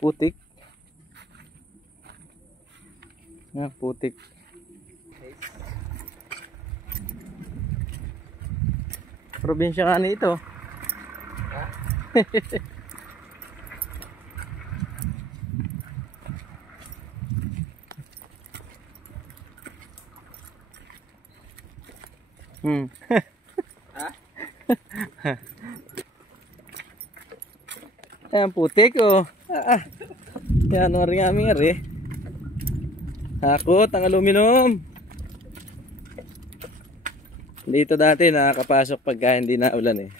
Putik. Putik. Probinsya nga nito. Ayan, putik oh. Yan o rin aming ari. Hakot ang aluminum. Dito dati nakakapasok pagka hindi na ulan eh.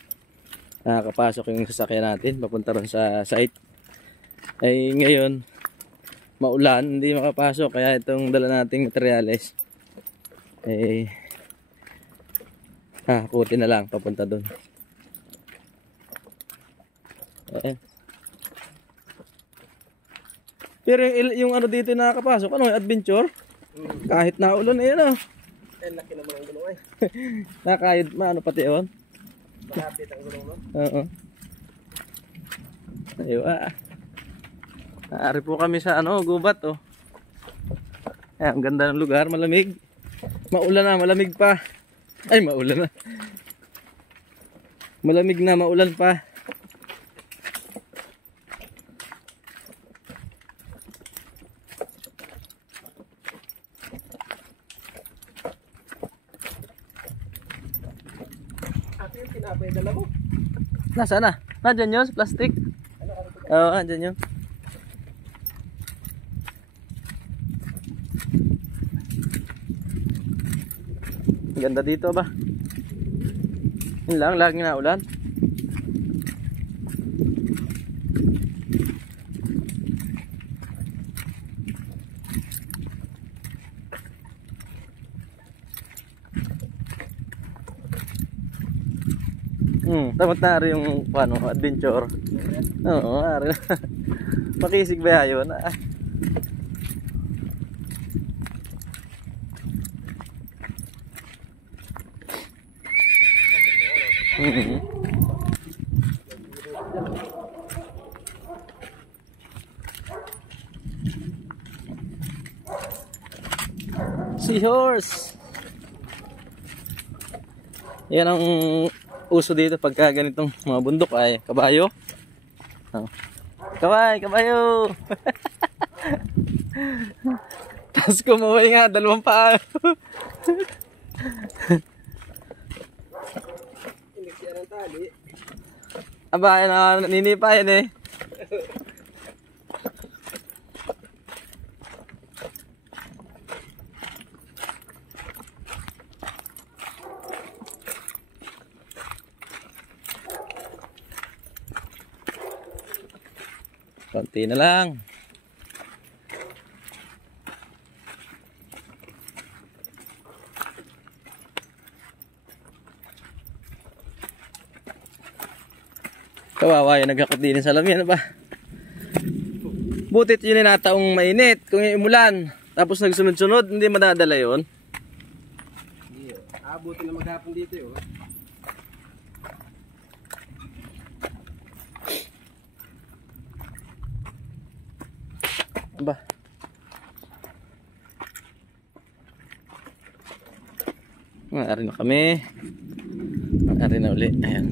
Nakakapasok yung sasakyan natin papunta ron sa site. Ay ngayon maulan, hindi makapasok, kaya itong dala nating materyales eh hakutin na lang papunta doon. Pero yung ano dito nakakapasok, ano yung adventure? Kahit na ulan eh ano. Laki naman ang gulong eh. Nakahid maano pati yun. Malapit ang gulong no? Oo. Aywa. Naari po kami sa ano, gubat oh. Ay, ang ganda ng lugar, malamig. Maulan na, malamig pa. Ay, maulan na. Malamig na, maulan pa. Ate, yung tinapay dala mo? Nasaan na? Nandiyan yun, sa plastic. Oo, nandiyan yun. Ganda dito ba? Yun lang, lagi na ulan. Dapat na rin yung ano, adventure. Oo, ari. Makisig ba yun? Seahorse. Yan ang uso dito pagka ganitong mga bundok ay kabayo. Kabayo. Tapos kumaway nga, dalawang paa. Inigsiyan ng tali. Aba, naninipa yan eh. Konti na lang. Kawawa yung nagkakot din sa salamin, ano ba? Butit yun na taong mainit. Kung yung umulan, tapos nagsunod-sunod, hindi madadala yun. Abuti na maghapon dito yun. Aba. Maaari na kami. Maaari na uli. Ayan.